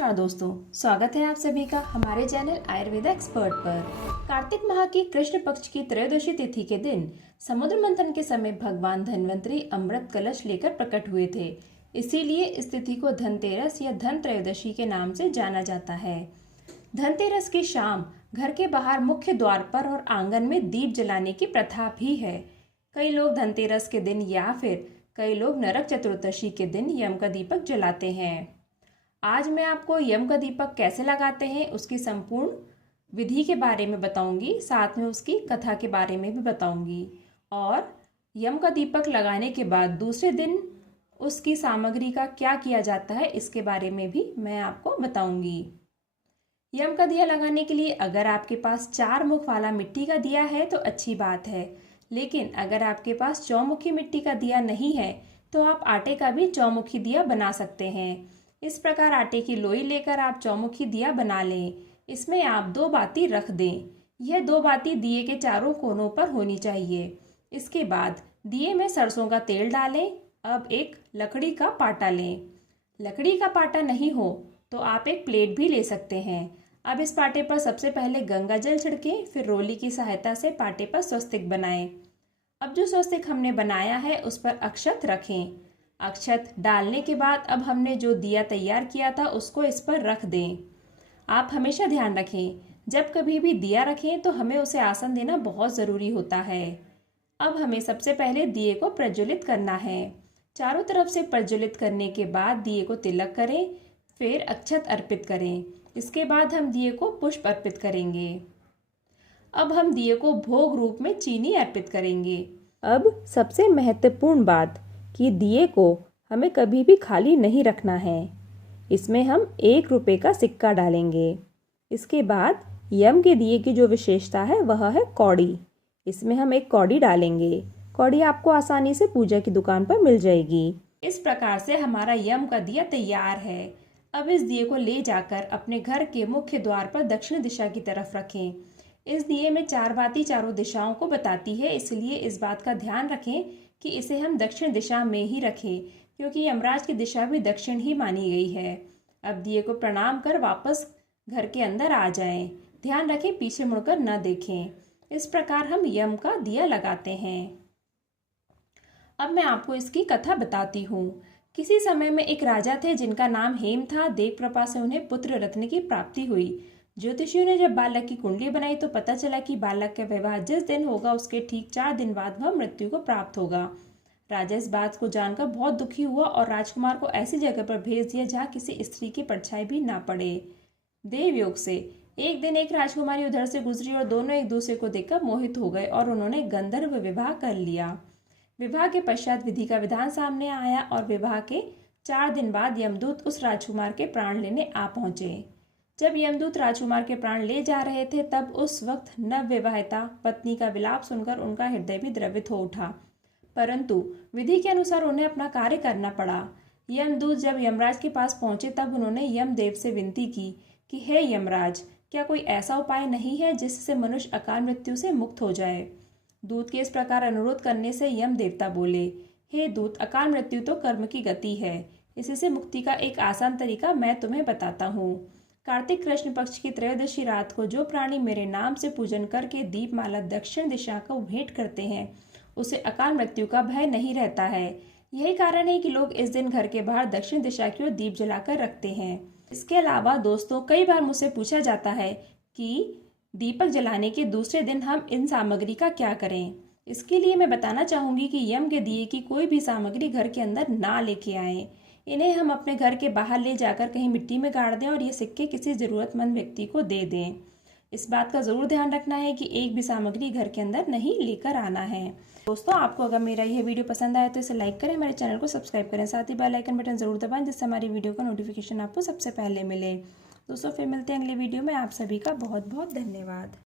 नमस्कार दोस्तों, स्वागत है आप सभी का हमारे चैनल आयुर्वेदा एक्सपर्ट पर। कार्तिक माह की कृष्ण पक्ष की त्रयोदशी तिथि के दिन समुद्र मंथन के समय भगवान धन्वंतरी अमृत कलश लेकर प्रकट हुए थे। इसीलिए इस तिथि को धनतेरस या धन त्रयोदशी के नाम से जाना जाता है। धनतेरस की शाम घर के बाहर मुख्य द्वार पर और आंगन में दीप जलाने की प्रथा भी है। कई लोग धनतेरस के दिन या फिर कई लोग नरक चतुर्दशी के दिन यम का दीपक जलाते हैं। आज मैं आपको यम का दीपक कैसे लगाते हैं उसकी संपूर्ण विधि के बारे में बताऊंगी, साथ में उसकी कथा के बारे में भी बताऊंगी और यम का दीपक लगाने के बाद दूसरे दिन उसकी सामग्री का क्या किया जाता है इसके बारे में भी मैं आपको बताऊंगी। यम का दिया लगाने के लिए अगर आपके पास 4 मुख वाला मिट्टी का दिया है तो अच्छी बात है, लेकिन अगर आपके पास चौमुखी मिट्टी का दिया नहीं है तो आप आटे का भी चौमुखी दिया बना सकते हैं। इस प्रकार आटे की लोई लेकर आप चौमुखी दिया बना लें। इसमें आप 2 बाती रख दें। यह 2 बाती दिए के चारों कोनों पर होनी चाहिए। इसके बाद दिए में सरसों का तेल डालें। अब एक लकड़ी का पाटा लें। लकड़ी का पाटा नहीं हो तो आप एक प्लेट भी ले सकते हैं। अब इस पाटे पर सबसे पहले गंगा जल छिड़कें, फिर रोली की सहायता से पाटे पर स्वस्तिक बनाएं। अब जो स्वस्तिक हमने बनाया है उस पर अक्षत रखें। अक्षत डालने के बाद अब हमने जो दिया तैयार किया था उसको इस पर रख दें। आप हमेशा ध्यान रखें, जब कभी भी दिया रखें तो हमें उसे आसन देना बहुत ज़रूरी होता है। अब हमें सबसे पहले दिए को प्रज्वलित करना है। चारों तरफ से प्रज्वलित करने के बाद दिए को तिलक करें, फिर अक्षत अर्पित करें। इसके बाद हम दिए को पुष्प अर्पित करेंगे। अब हम दिए को भोग रूप में चीनी अर्पित करेंगे। अब सबसे महत्वपूर्ण बात कि दिए को हमें कभी भी खाली नहीं रखना है। इसमें हम 1 रुपये का सिक्का डालेंगे। इसके बाद यम के दिए की जो विशेषता है वह है कौड़ी। इसमें हम 1 कौड़ी डालेंगे। कौड़ी आपको आसानी से पूजा की दुकान पर मिल जाएगी। इस प्रकार से हमारा यम का दिया तैयार है। अब इस दिए को ले जाकर अपने घर के मुख्य द्वार पर दक्षिण दिशा की तरफ रखें। इस दिए में 4 बाती चारों दिशाओं को बताती है, इसलिए इस बात का ध्यान रखें कि इसे हम दक्षिण दिशा में ही रखें, क्योंकि यमराज की दिशा भी दक्षिण ही मानी गई है। अब दिए को प्रणाम कर वापस घर के अंदर आ जाएं। ध्यान रखें पीछे मुड़कर न देखें। इस प्रकार हम यम का दिया लगाते हैं। अब मैं आपको इसकी कथा बताती हूँ। किसी समय में एक राजा थे जिनका नाम हेम था। देव कृपा से उन्हें पुत्र रत्न की प्राप्ति हुई। ज्योतिषियों ने जब बालक की कुंडली बनाई तो पता चला कि बालक का विवाह जिस दिन होगा उसके ठीक 4 दिन बाद वह मृत्यु को प्राप्त होगा। राजा इस बात को जानकर बहुत दुखी हुआ और राजकुमार को ऐसी जगह पर भेज दिया जहाँ किसी स्त्री की परछाई भी ना पड़े। देवयोग से एक दिन एक राजकुमारी उधर से गुजरी और दोनों एक दूसरे को देखकर मोहित हो गए और उन्होंने गंधर्व विवाह कर लिया। विवाह के पश्चात विधि का विधान सामने आया और विवाह के 4 दिन बाद यमदूत उस राजकुमार के प्राण लेने आ पहुंचे। जब यमदूत राजकुमार के प्राण ले जा रहे थे तब उस वक्त नवविवाहिता पत्नी का विलाप सुनकर उनका हृदय भी द्रवित हो उठा, परंतु विधि के अनुसार उन्हें अपना कार्य करना पड़ा। यमदूत जब यमराज के पास पहुंचे तब उन्होंने यमदेव से विनती की कि हे यमराज, क्या कोई ऐसा उपाय नहीं है जिससे मनुष्य अकाल मृत्यु से मुक्त हो जाए। दूत के इस प्रकार अनुरोध करने से यम देवता बोले, हे दूत, अकाल मृत्यु तो कर्म की गति है। इसी से मुक्ति का एक आसान तरीका मैं तुम्हें बताता हूँ। कार्तिक कृष्ण पक्ष की त्रयोदशी रात को जो प्राणी मेरे नाम से पूजन करके दीपमाला दक्षिण दिशा को भेंट करते हैं उसे अकाल मृत्यु का भय नहीं रहता है। यही कारण है कि लोग इस दिन घर के बाहर दक्षिण दिशा की ओर दीप जलाकर रखते हैं। इसके अलावा दोस्तों, कई बार मुझसे पूछा जाता है कि दीपक जलाने के दूसरे दिन हम इन सामग्री का क्या करें। इसके लिए मैं बताना चाहूँगी कि यम के दिए की कोई भी सामग्री घर के अंदर ना लेके आएँ। इन्हें हम अपने घर के बाहर ले जाकर कहीं मिट्टी में गाड़ दें और ये सिक्के किसी ज़रूरतमंद व्यक्ति को दे दें। इस बात का ज़रूर ध्यान रखना है कि एक भी सामग्री घर के अंदर नहीं लेकर आना है। दोस्तों, आपको अगर मेरा यह वीडियो पसंद आया तो इसे लाइक करें, मेरे चैनल को सब्सक्राइब करें, साथ ही बेल आइकन बटन ज़रूर दबाएं जिससे हमारी वीडियो का नोटिफिकेशन आपको सबसे पहले मिले। दोस्तों, फिर मिलते हैं अगली वीडियो में। आप सभी का बहुत बहुत धन्यवाद।